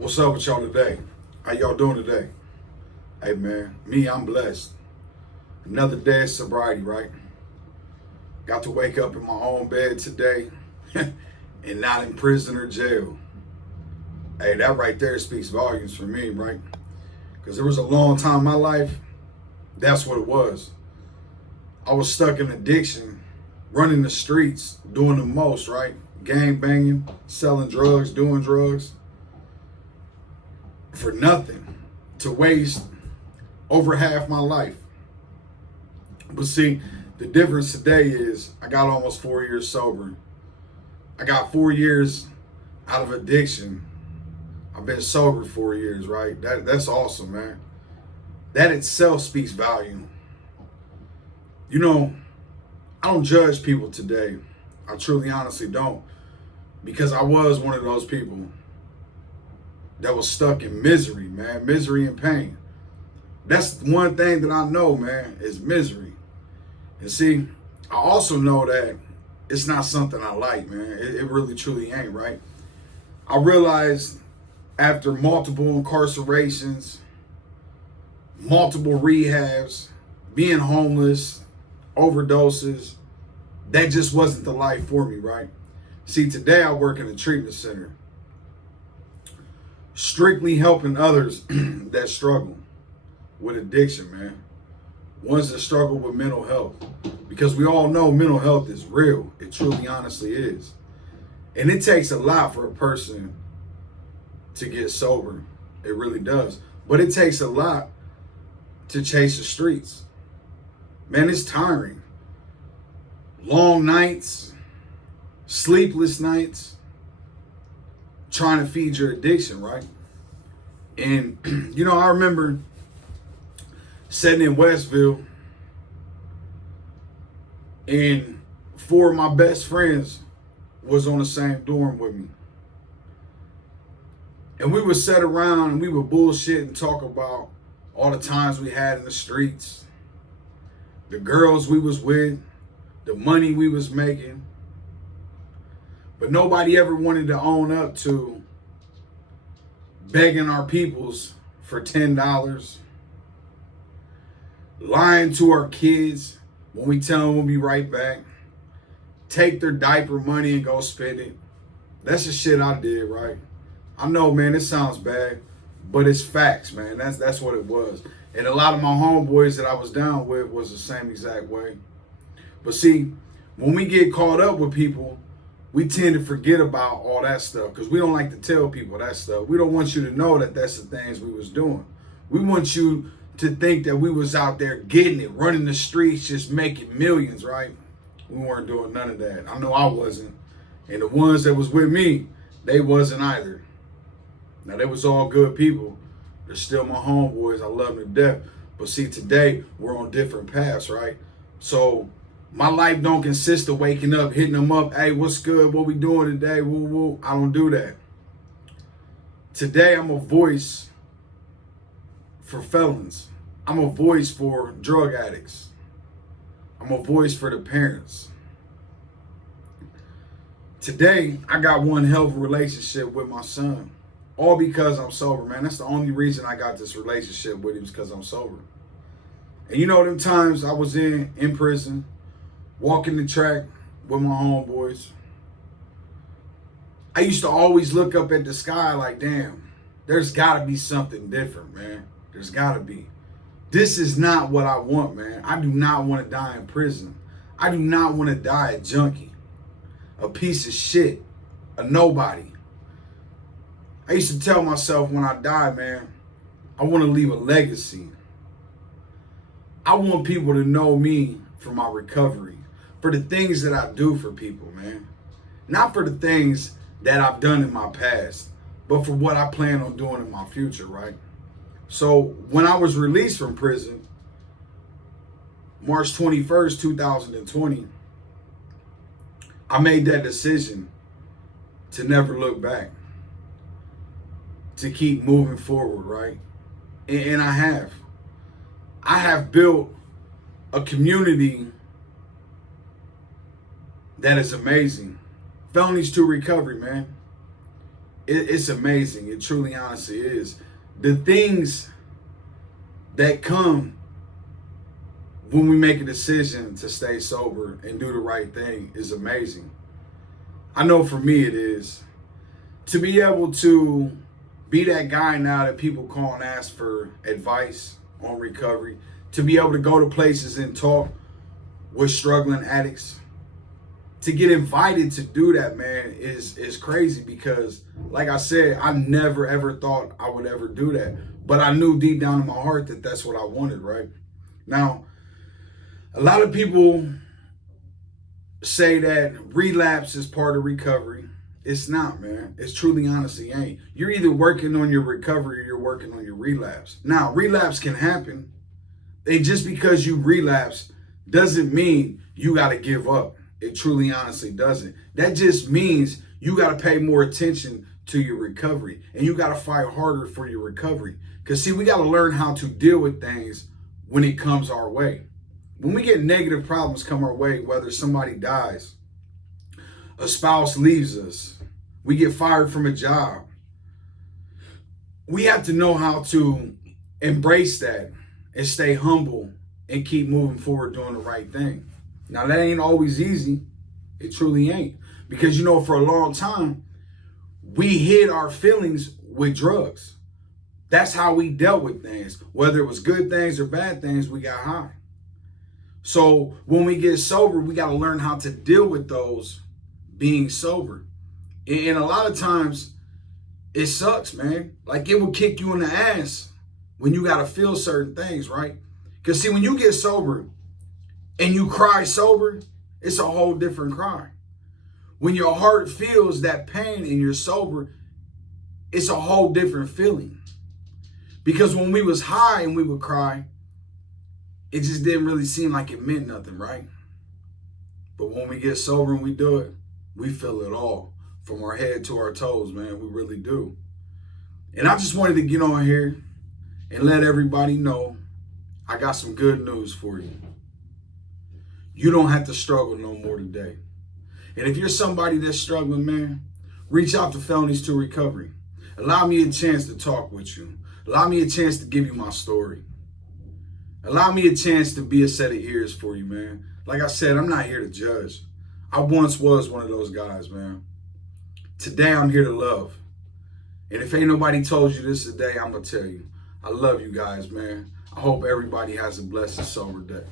What's up with y'all today? How y'all doing today? Hey man, I'm blessed. Another day of sobriety, right? Got to wake up in my own bed today and not in prison or jail. Hey, that right there speaks volumes for me, right? Because there was a long time in my life, that's what it was. I was stuck in addiction, running the streets, doing the most, right? Gang banging, selling drugs, doing drugs. For nothing, to waste over half my life. But see, the difference today is I got almost 4 years sober. I got 4 years out of addiction. I've been sober 4 years, right? That's awesome, man. That itself speaks volume. You know, I don't judge people today. I truly, honestly don't. Because I was one of those people that was stuck in misery, man. Misery and pain. That's one thing that I know, man, is misery. And see, I also know that it's not something I like, man. It really, truly ain't, right? I realized after multiple incarcerations, multiple rehabs, being homeless, overdoses, that just wasn't the life for me, right? See, today I work in a treatment center, strictly helping others that struggle with addiction, man. Ones that struggle with mental health. Because we all know mental health is real. It truly, honestly is. And it takes a lot for a person to get sober. It really does. But it takes a lot to chase the streets. Man, it's tiring. Long nights, sleepless nights, trying to feed your addiction, right? And, you know, I remember sitting in Westville and 4 of my best friends was on the same dorm with me. And we would sit around and we would bullshit and talk about all the times we had in the streets, the girls we was with, the money we was making. But nobody ever wanted to own up to begging our peoples for $10, lying to our kids when we tell them we'll be right back, take their diaper money and go spend it. That's the shit I did, right? I know, man, it sounds bad, but it's facts, man. That's what it was. And a lot of my homeboys that I was down with was the same exact way. But see, when we get caught up with people, we tend to forget about all that stuff because we don't like to tell people that stuff. We don't want you to know that that's the things we was doing. We want you to think that we was out there getting it, running the streets, just making millions, right? We weren't doing none of that. I know I wasn't. And the ones that was with me, they wasn't either. Now, they was all good people. They're still my homeboys. I love them to death. But see, today, we're on different paths, right? So my life don't consist of waking up, hitting them up. Hey, what's good? What we doing today? Woo, woo. I don't do that. Today, I'm a voice for felons. I'm a voice for drug addicts. I'm a voice for the parents. Today, I got one hell of a relationship with my son. All because I'm sober, man. That's the only reason I got this relationship with him is because I'm sober. And you know them times I was in prison, walking the track with my homeboys, I used to always look up at the sky like, damn, there's got to be something different, man. There's got to be. This is not what I want, man. I do not want to die in prison. I do not want to die a junkie, a piece of shit, a nobody. I used to tell myself when I die, man, I want to leave a legacy. I want people to know me for my recovery, for the things that I do for people, man. Not for the things that I've done in my past, but for what I plan on doing in my future, right? So when I was released from prison, March 21st, 2020, I made that decision to never look back, to keep moving forward, right? And I have. I have built a community that is amazing. Felonies to recovery, man. it's amazing. It truly, honestly is. The things that come when we make a decision to stay sober and do the right thing is amazing. I know for me it is. To be able to be that guy now that people call and ask for advice on recovery, to be able to go to places and talk with struggling addicts, to get invited to do that, man, is crazy because, like I said, I never ever thought I would ever do that. But I knew deep down in my heart that that's what I wanted, right? Now, a lot of people say that relapse is part of recovery. It's not, man. It's truly, honestly ain't. You're either working on your recovery or you're working on your relapse. Now, relapse can happen. And just because you relapse doesn't mean you got to give up. It truly, honestly doesn't. That just means you got to pay more attention to your recovery. And you got to fight harder for your recovery. Because, see, we got to learn how to deal with things when it comes our way. When we get negative problems come our way, whether somebody dies, a spouse leaves us, we get fired from a job, we have to know how to embrace that and stay humble and keep moving forward doing the right thing. Now, that ain't always easy. It truly ain't. Because, you know, for a long time, we hid our feelings with drugs. That's how we dealt with things. Whether it was good things or bad things, we got high. So when we get sober, we got to learn how to deal with those being sober. And a lot of times it sucks, man. Like, it will kick you in the ass when you got to feel certain things, right? Because, see, when you get sober and you cry sober, it's a whole different cry. When your heart feels that pain and you're sober, it's a whole different feeling. Because when we was high and we would cry, it just didn't really seem like it meant nothing, right? But when we get sober and we do it, we feel it all from our head to our toes, man. We really do. And I just wanted to get on here and let everybody know I got some good news for you. You don't have to struggle no more today. And if you're somebody that's struggling, man, reach out to Felonies to Recovery. Allow me a chance to talk with you. Allow me a chance to give you my story. Allow me a chance to be a set of ears for you, man. Like I said, I'm not here to judge. I once was one of those guys, man. Today, I'm here to love. And if ain't nobody told you this today, I'm going to tell you. I love you guys, man. I hope everybody has a blessed and sober day.